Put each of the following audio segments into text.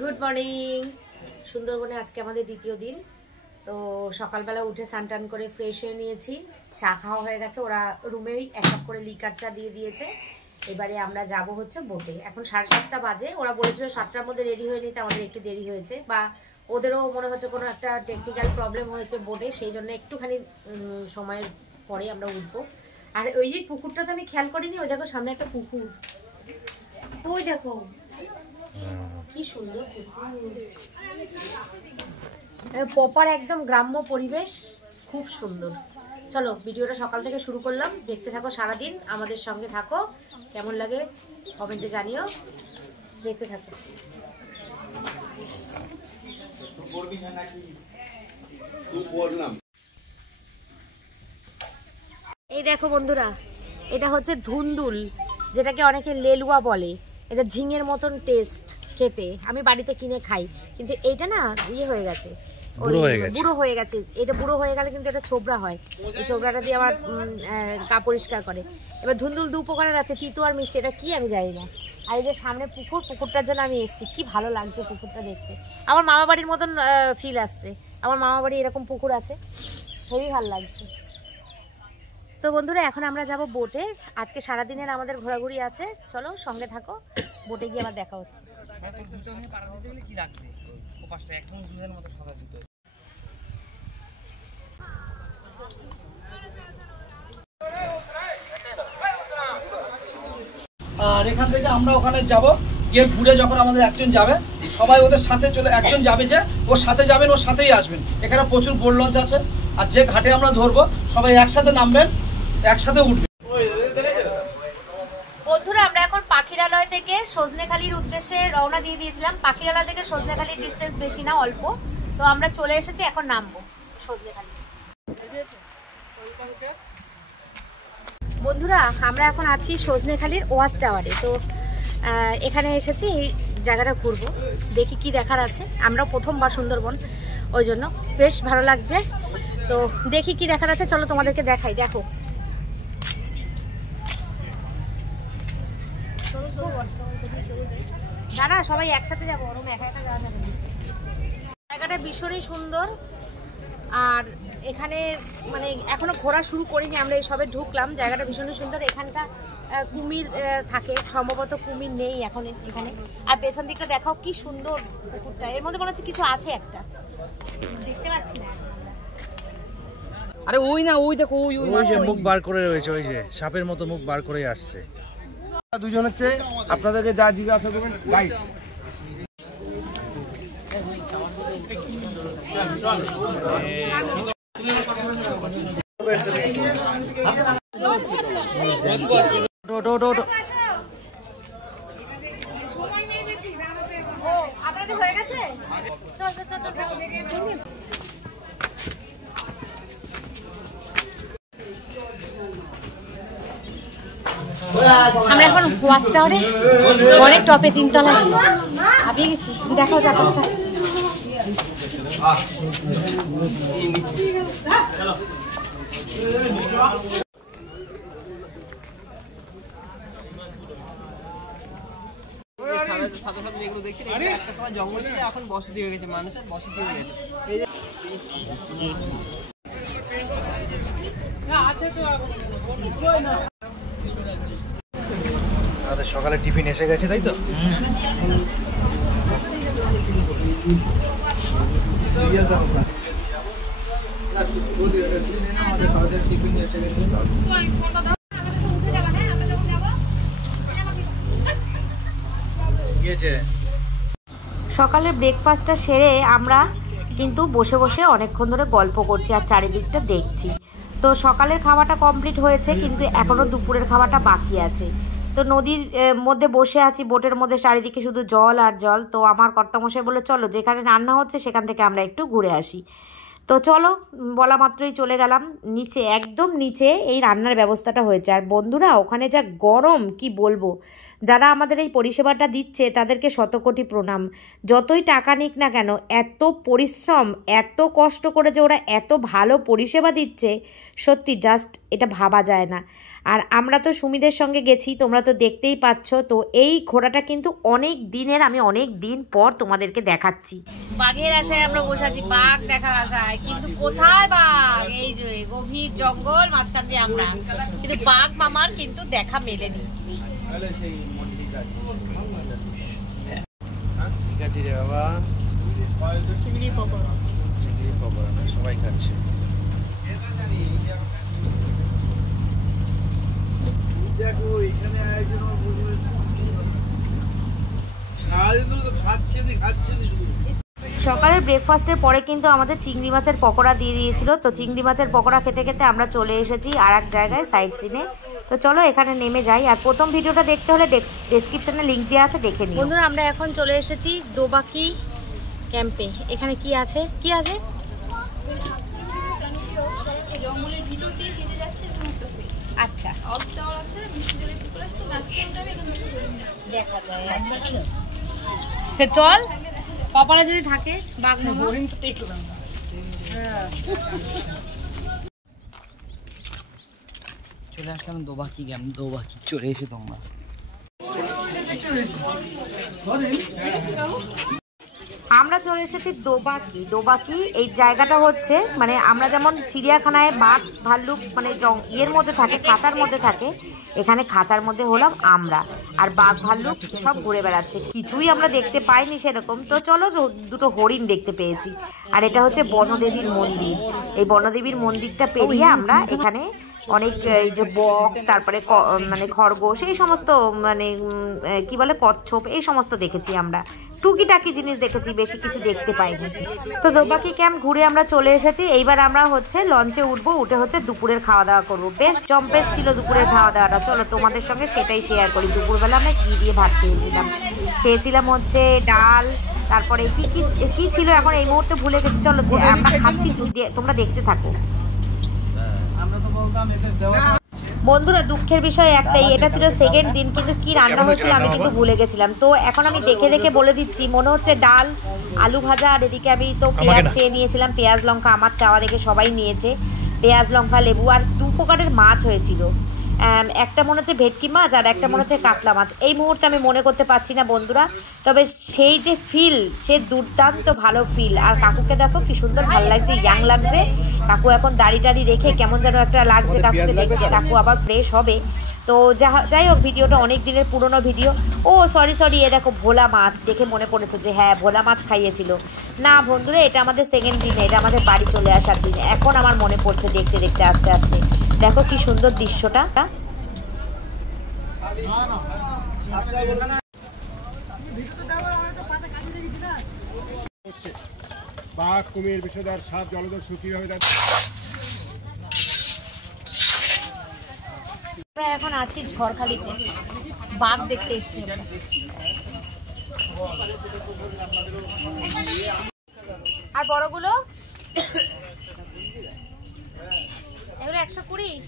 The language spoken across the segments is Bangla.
Good morning. সুন্দরবনে আজকে আমাদের দ্বিতীয় দিন। তো সকালবেলা উঠে স্নান টান করে ফ্রেশ হয়ে নিয়েছি, চা খাওয়া হয়ে গেছে। ওরা রুমেই এক কাপ করে লিকার চা দিয়ে দিয়েছে। এবারে আমরা যাব হচ্ছে বোটে। এখন 7:30 বাজে। ওরা বলেছিল 7টার মধ্যে রেডি হয়ে নিতে, আমাদের একটু দেরি হয়েছে, বা ওদেরও মনে হচ্ছে কোনো একটা টেকনিক্যাল প্রবলেম হয়েছে বোটে, সেই জন্য একটুখানি সময়ের পরে আমরা উঠবো। আর ওই যে পুকুরটা তো আমি খেয়াল করিনি, ওই দেখো সামনে একটা পুকুর, ওই দেখো কি সুন্দর প্রপার একদম গ্রাম্য পরিবেশ, খুব সুন্দর। চলো ভিডিওটা সকাল থেকে শুরু করলাম, দেখতে থাকো সারাদিন, আমাদের সঙ্গে থাকো। কেমন লাগে কমেন্টে জানিও, দেখতে থাকো। এই দেখো বন্ধুরা, এটা হচ্ছে ধুন্দুল, যেটাকে অনেকে লেলুয়া বলে। এটা ঝিঙের মতন টেস্ট খেতে। আমি বাড়িতে কিনে খাই, কিন্তু এইটা না ইয়ে হয়ে গেছে, বুড়ো হয়ে গেছে। এটা বুড়ো হয়ে গেলে কিন্তু এটা ছোবড়া হয়। এই ছোবড়াটা দিয়ে আমার গা পরিষ্কার করে। এবার ধুন্দুল দু প্রকারের আছে, তিতো আর মিষ্টি। এটা কি আমি জানি না। আর এই যে সামনে পুকুর, পুকুরটার জন্য আমি এসেছি। কি ভালো লাগছে পুকুরটা দেখতে, আমার মামা বাড়ির মতন ফিল আসছে। আমার মামা বাড়ি এরকম পুকুর আছে, হেবি ভালো লাগছে। তো বন্ধুরা এখন আমরা যাব বোটে। আজকে সারাদিনের আমাদের ঘোরাঘুরি আছে, চলো সঙ্গে থাকো। বোটে গিয়ে আবার দেখা হচ্ছে। আর এখান থেকে আমরা ওখানে যাব, গিয়ে ঘুরে যখন আমাদের একজন যাবে, সবাই ওদের সাথে চলে, একজন যাবে যে ওর সাথে যাবেন, ওর সাথেই আসবেন। এখানে প্রচুর বোট লঞ্চ আছে, আর যে ঘাটে আমরা ধরবো সবাই একসাথে নামবেন, একসাথে উঠবেন। বন্ধুরা আমরা এখন পাখিরালয় থেকে সজনেখালির উদ্দেশ্যে রওনা দিয়ে দিয়েছিলাম। পাখিরালয় থেকে সজনেখালির ডিস্টেন্স বেশি না, অল্প। তো আমরা চলে এসেছি, এখন নামবো সজনেখালি। বন্ধুরা আমরা এখন আছি সজনেখালির ওয়াচ টাওয়ারে। তো এখানে এসেছি, এই জায়গাটা ঘুরবো, দেখি কি দেখার আছে। আমরাও প্রথমবার সুন্দরবন, ওই জন্য বেশ ভালো লাগছে। তো দেখি কি দেখার আছে, চলো তোমাদেরকে দেখাই। দেখো দাঁড়া, সবাই একসাথে যাবো, ওরম একা একা যাওয়া যাবে না। জায়গাটা ভীষণই সুন্দর। আর এখানে মানে এখনো ঘোরা শুরু করিনি, আমরা এই সবে ঢুকলাম। জায়গাটা ভীষণই সুন্দর। এখানটা কুমির থাকে, সম্ভবত কুমির নেই এখন এখানে। আর পেছন দিকটা দেখাও কি সুন্দর পুকুরটা, এর মধ্যে মনে হচ্ছে কিছু আছে একটা, দেখতে পাচ্ছি না। আরে ওই না, ওই দেখো, ওই যে মুখ বার করে রয়েছে, ওই যে সাপের মতো মুখ বার করে আসছে। দুজন হচ্ছে আপনাদেরকে যা জিজ্ঞাসা করবেন গাইড। আপনাদের হয়ে গেছে? আমরা এখন ওয়াচ টাওয়ারে, অনেক টপে, 3 তলায়, হাঁপিয়ে গেছি। দেখাও চারপাশটা। যেগুলো দেখছেন একটা সময় জঙ্গল ছিল, এখন বসতি হয়ে গেছে, মানুষের বসতি হয়ে গেছে। আমাদের সকালে টিফিন এসে গেছে, তাই তো? সকালের ব্রেকফাস্টটা সেরে আমরা কিন্তু বসে বসে অনেকক্ষণ ধরে গল্প করছি আর চারিদিকটা দেখছি। তো সকালের খাওয়াটা কমপ্লিট হয়েছে, কিন্তু এখনও দুপুরের খাওয়াটা বাকি আছে। তো নদীর মধ্যে বসে আছি, বোটের মধ্যে, চারিদিকে শুধু জল আর জল। তো আমার কর্তামশাই বললো চলো যেখানে রান্না হচ্ছে সেখান থেকে আমরা একটু ঘুরে আসি। তো চলো, বলা মাত্রই চলে গেলাম নিচে। একদম নিচে এই রান্নার ব্যবস্থাটা হয়েছে। আর বন্ধুরা ওখানে যা গরম কি বলবো। যারা আমাদের এই পরিষেবাটা দিচ্ছে তাদেরকে শতকোটি প্রণাম। যতই টাকা নিক না কেন, এত পরিশ্রম, এত কষ্ট করে যে ওরা এত ভালো পরিষেবা দিচ্ছে, সত্যি জাস্ট এটা ভাবা যায় না। আর আমরা তো সুমিদের সঙ্গে গেছি, তোমরা তো দেখতেই পাচ্ছ। তো এই ঘোড়াটা কিন্তু অনেক দিনের, আমি অনেক দিন পর তোমাদেরকে দেখাচ্ছি। বাঘের আশায় আমরা বসে আছি, বাঘ দেখার আশায়, কিন্তু কোথায় বাঘ? এই যে গভীর জঙ্গল মাঝখান দিয়ে আমরা, কিন্তু বাঘ মামার কিন্তু দেখা মেলেনি। সবাই খাচ্ছে। দেখো এখানে আয়োজন সকালের ব্রেকফাস্টের পরে কিন্তু আমাদের চিংড়ি মাছের পকোড়া দিয়ে দিয়েছিল। তো চিংড়ি মাছের পকোড়া খেতে খেতে আমরা চলে এসেছি আর এক জায়গায় সাইড সিনে। তো চলো এখানে নেমে যাই। আর প্রথম ভিডিওটা দেখতে হলে ডেসক্রিপশনে লিঙ্ক দেওয়া আছে, দেখে নিই। বন্ধুরা আমরা এখন চলে এসেছি দোবাকি ক্যাম্পে। এখানে কি আছে কি আছে? জঙ্গলের ভিতর দিয়ে হেঁটে যাচ্ছে, আচ্ছা, অস্টার আছে, মিষ্টি জলের পুকুর আছে, তো ম্যাক্সিমাম টাইম এখান থেকে দেখা যায়। চল, কপালে যদি থাকে বাঘ মামা। চলে আসলাম দোবাকি গ্রাম, দোবাকি চলে এসে তোমরা। আমরা চলে এসেছি দোবাকি। দোবাকি এই জায়গাটা হচ্ছে, মানে আমরা যেমন চিড়িয়াখানায় বাঘ ভাল্লুক মানে ইয়ের মধ্যে থাকে, খাঁচার মধ্যে থাকে, এখানে খাঁচার মধ্যে হলাম আমরা, আর বাঘ ভাল্লুক সব ঘুরে বেড়াচ্ছে। কিছুই আমরা দেখতে পাইনি সেরকম। তো চলো, দুটো হরিণ দেখতে পেয়েছি। আর এটা হচ্ছে বনদেবীর মন্দির। এই বনদেবীর মন্দিরটা পেরিয়ে আমরা এখানে অনেক এই যে বক, তারপরে মানে খরগোশ, এই সমস্ত মানে কি বলে কচ্ছপ, এই সমস্ত দেখেছি আমরা। টুকিটাকি জিনিস দেখেছি, বেশি কিছু দেখতে পাইনি। তো দোবাকি ক্যাম্প ঘুরে আমরা চলে এসেছি। এইবার আমরা হচ্ছে লঞ্চে উঠবো, উঠে হচ্ছে দুপুরের খাওয়া দাওয়া করবো। বেশ জম্পেস ছিল দুপুরের খাওয়া দাওয়াটা। চলো তোমাদের সঙ্গে সেটাই শেয়ার করি। দুপুরবেলা আমরা কি দিয়ে ভাত খেয়েছিলাম হচ্ছে ডাল, তারপরে কি ছিল এখন এই মুহূর্তে ভুলে গেছি। চলো আমরা খাচ্ছি, তোমরা দেখতে থাকো। বন্ধুরা দুঃখের বিষয় একটাই, এটা ছিল সেকেন্ড দিন, কিন্তু কি রান্না হয়েছিল আমি কিন্তু ভুলে গেছিলাম। তো এখন আমি দেখে দেখে বলে দিচ্ছি। মনে হচ্ছে ডাল, আলু ভাজা, আর এদিকে আমি তো পেঁয়াজ চেয়ে নিয়েছিলাম, পেঁয়াজ লঙ্কা আমার চাওয়া দেখে সবাই নিয়েছে। পেঁয়াজ লঙ্কা লেবু, আর 2 প্রকারের মাছ হয়েছিল। একটা মনে হচ্ছে ভেটকি মাছ আর একটা মনে হচ্ছে কাতলা মাছ। এই মুহূর্তে আমি মনে করতে পারছি না বন্ধুরা, তবে সেই যে ফিল, সে দুর্দান্ত ভালো ফিল। আর কাকুকে দেখো কি সুন্দর ভালো লাগছে, ইয়াং লাগছে। কাকু এখন দাড়ি টাড়ি রেখে কেমন যেন একটা লাগছে কাকুকে দেখতে। কাকু আবার ফ্রেশ হবে। তো যাই হোক, ভিডিওটা অনেক দিনের পুরনো ভিডিও। ও সরি, এ দেখো ভোলা মাছ, দেখে মনে পড়েছে যে হ্যাঁ ভোলা মাছ খাইয়েছিল। না বন্ধুরা, এটা আমাদের সেকেন্ড দিনে, এটা আমাদের বাড়ি চলে আসার দিনে। এখন আমার মনে পড়ছে দেখতে দেখতে আস্তে আস্তে। দেখো কি সুন্দর দৃশ্যটা। বাঘ, কুমির, বিষধর সাপ, জলদস্যু কিভাবে আমরা এখন আছি ঝড়খালিতে, বাঘ দেখতে এসেছি আমরা। আর বড়গুলো এগুলো 120।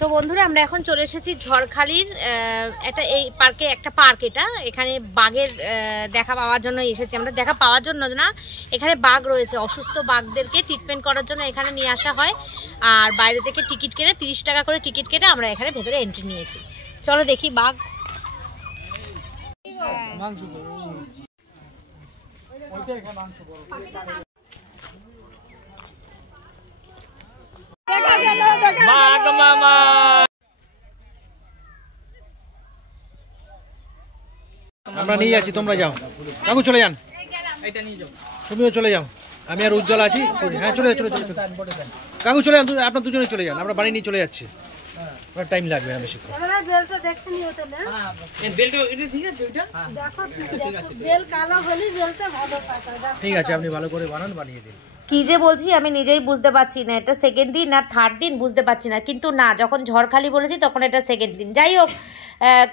তো বন্ধুরা আমরা এখন চলে এসেছি ঝড়খালির একটা পার্ক এটা। এখানে বাঘের দেখা পাওয়ার জন্য এসেছি আমরা। দেখা পাওয়ার জন্য না, এখানে বাঘ রয়েছে, অসুস্থ বাঘদেরকে ট্রিটমেন্ট করার জন্য এখানে নিয়ে আসা হয়। আর বাইরে থেকে টিকিট কেটে 30 টাকা করে টিকিট কেটে আমরা এখানে ভেতরে এন্ট্রি নিয়েছি। চলো দেখি বাঘ। আমরা নিয়ে যাচ্ছি, তোমরা যাও। কাকু চলে যান, তুমিও চলে যাও, আমি আর উজ্জ্বল আছি। হ্যাঁ চলে যাও, কাকু চলে যান, আপনার দুজনে চলে যান, আমরা বাড়ি নিয়ে চলে যাচ্ছি। টাইম লাগবে না বেশি। ঠিক আছে, আপনি ভালো করে বানান, বানিয়ে দিন। কি যে বলছি আমি নিজেই বুঝতে পারছি না, এটা সেকেন্ড দিন না থার্ড দিন বুঝতে পারছি না। কিন্তু না, যখন ঝড়খালি বলেছি তখন এটা সেকেন্ড দিন। যাই হোক,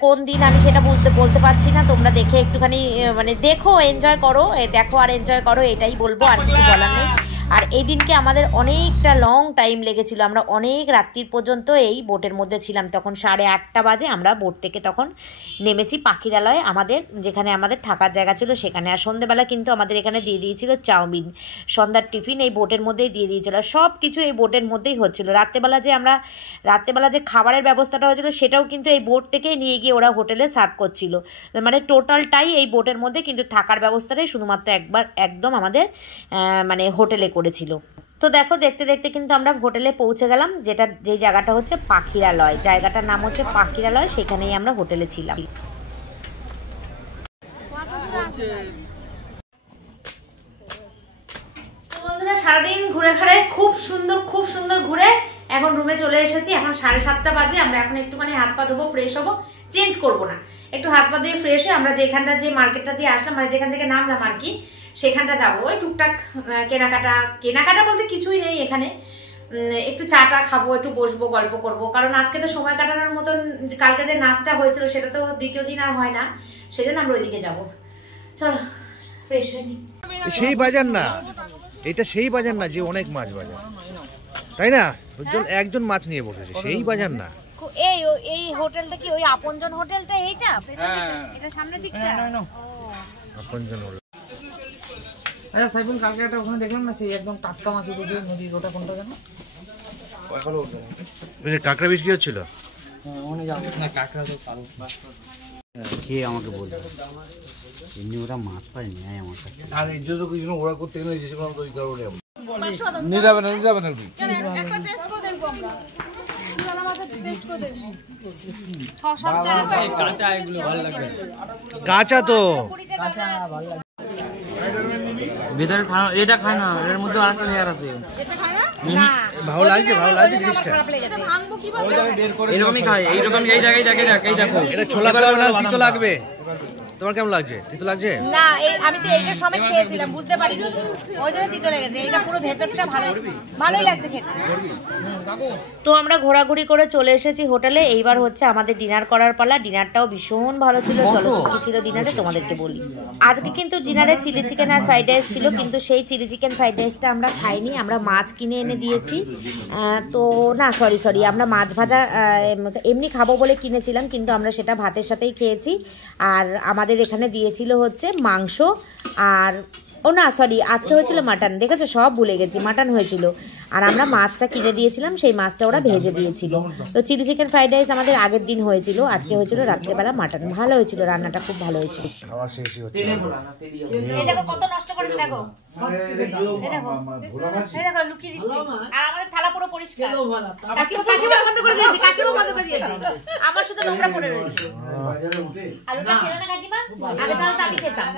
কোন দিন আমি সেটা বলতে পারছি না। তোমরা দেখে একটুখানি মানে দেখো, এনজয় করো, দেখো আর এনজয় করো, এটাই বলবো, আর কিছু বলার নেই। আর এই দিনকে আমাদের অনেকটা লং টাইম লেগেছিল, আমরা অনেক রাত্রির পর্যন্ত এই বোটের মধ্যে ছিলাম। তখন 8:30 বাজে আমরা বোট থেকে তখন নেমেছি পাখিরালয়ে, আমাদের যেখানে আমাদের থাকার জায়গা ছিল সেখানে। আর সন্ধ্যেবেলা কিন্তু আমাদের এখানে দিয়ে দিয়েছিল চাউমিন, সন্ধ্যার টিফিন এই বোটের মধ্যেই দিয়ে দিয়েছিল, সব কিছু এই বোটের মধ্যেই হচ্ছিল। রাত্রেবেলা যে খাবারের ব্যবস্থাটা হয়েছিল সেটাও কিন্তু এই বোট থেকেই নিয়ে গিয়ে ওরা হোটেলে সার্ভ করছিল, মানে টোটালটাই এই বোটের মধ্যে, কিন্তু থাকার ব্যবস্থাটাই শুধুমাত্র একদম আমাদের মানে হোটেলে করেছিল। তো দেখো, দেখতে দেখতে কিন্তু আমরা হোটেলে পৌঁছে গেলাম, যেই জায়গাটা হচ্ছে পাখিরালয়, জায়গাটার নাম হচ্ছে পাখিরালয়, সেখানেই আমরা হোটেলে ছিলাম। বন্ধুরা সারাদিন ঘুরে খুব সুন্দর ঘুরে এখন রুমে চলে এসেছি। এখন 7:30 বাজে, আমরা এখন একটুখানি হাত পা ধোবো, ফ্রেশ হবো, চেঞ্জ করবো না, একটু হাত পা ধুয়ে ফ্রেশ হয়ে আমরা যেখানটা যে মার্কেটটা দিয়ে আসলাম, মানে যেখান থেকে নামলাম আর কি, সেখানটা যাবো। ওই টুকটাক কেনাকাটা বলতে কিছুই নেই এখানে, একটু চাটা খাবো, একটু বসবো, গল্প করবো, কারণ আজকে তো সময় কাটানোর মতন কালকে যে নাচটা হয়েছিল সেটা তো দ্বিতীয় দিন আর হয় না, সেজন্য আমরা ওইদিকে যাবো। চলো ফ্রেশ হয়ে নি। সেই বাজার না, এটা সেই বাজার না যে অনেক মাছ বাজার, তাই না? একজন মাছ নিয়ে বসেছে, সেই বাজার না। এই হোটেলটা কি ওই আপনজন হোটেলটা? এইটা এটা সামনের দিকটা আপনজন হোটেল। আচ্ছা সাইফুল, কালকে একটা ওখানে দেখলাম না, সেই একদম টাটকা মাছ উঠেছে নদীর, ওটা কোনটা জানো? ওই যে কাঁকড়া বিক্রি হচ্ছিল, মনে যাও না, কাঁকড়া তো পারো খেয়ে আমাকে বলবে, এমনি ওরা মাছ পায় নেয় আমার কাছে। আর এই জন্য কিছু ওরা করতে গেলে যে কোনো ওই কারণে নিয়ে যাবেন একটা টেস্ট করে দেখবো আমরা, চুলা মাছের টেস্ট করে দেখবো। 6-7 টাকা কাঁচা, এগুলো ভালো লাগবে, কাঁচা তো কাঁচা ভালো লাগে। ভিতরে খানা, এটা খায় না, এর মধ্যে আরেকটা লেয়ার আছে, এটা খায় না? ভালো লাগছে জিনিসটা। এটা ভাঙবো কিভাবে? এরকমই খায়, এইরকম এই জায়গায় এই দেখো, এটা ছোলা কারণে তিতো লাগবে। তোমার কেমন লাগছে? তিতো লাগছে না? আমি তো এইটা সমেত খেয়েছিলাম, বুঝতে পারিনি, ওই জন্য তিতো লেগেছে। এটা পুরো ভেতরটা ভালোই লাগছে খেতে। তো আমরা ঘোরাঘুরি করে চলে এসেছি হোটেলে। এইবার হচ্ছে আমাদের ডিনার করার পালা। ডিনারটাও ভীষণ ভালো ছিল। চলো কি ছিল ডিনারে তোমাদেরকে বলি। আজকে কিন্তু ডিনারে চিলি চিকেন আর ফ্রাইড রাইস ছিল, কিন্তু সেই চিলি চিকেন ফ্রাইড রাইসটা আমরা খাইনি, আমরা মাছ কিনে এনে দিয়েছি। তো না সরি আমরা মাছ ভাজা এমনি খাবো বলে কিনেছিলাম, কিন্তু আমরা সেটা ভাতের সাথেই খেয়েছি। আর আমাদের এখানে দিয়েছিল হচ্ছে মাংস, আর আজকে হয়েছিল মাটন, দেখেছো সব ভুলে গেছি, মাটন হয়েছিল। আর আমরা মাছটা কিনে দিয়েছিলাম, সেই মাছটা ওরা ভেজে দিয়েছিল। তো চিলি চিকেন ফ্রাইড রাইস আমাদের আগের দিন হয়েছিল, আজকে হয়েছিল রাত্রেবেলা মাটন। ভালো হয়েছিল, রান্নাটা খুব ভালো হয়েছিল। এই দেখো কত নষ্ট করেছে, দেখো লুকিয়ে দিচ্ছি। আর আমাদের থালা পুরো পরিষ্কার, কাকিমা বন্ধ করে দিয়েছে, আমার শুধু নোংরা পড়ে রয়েছে। আলুটা খেলে না কাকিমা? আগে তাহলে তো আমি খেতাম।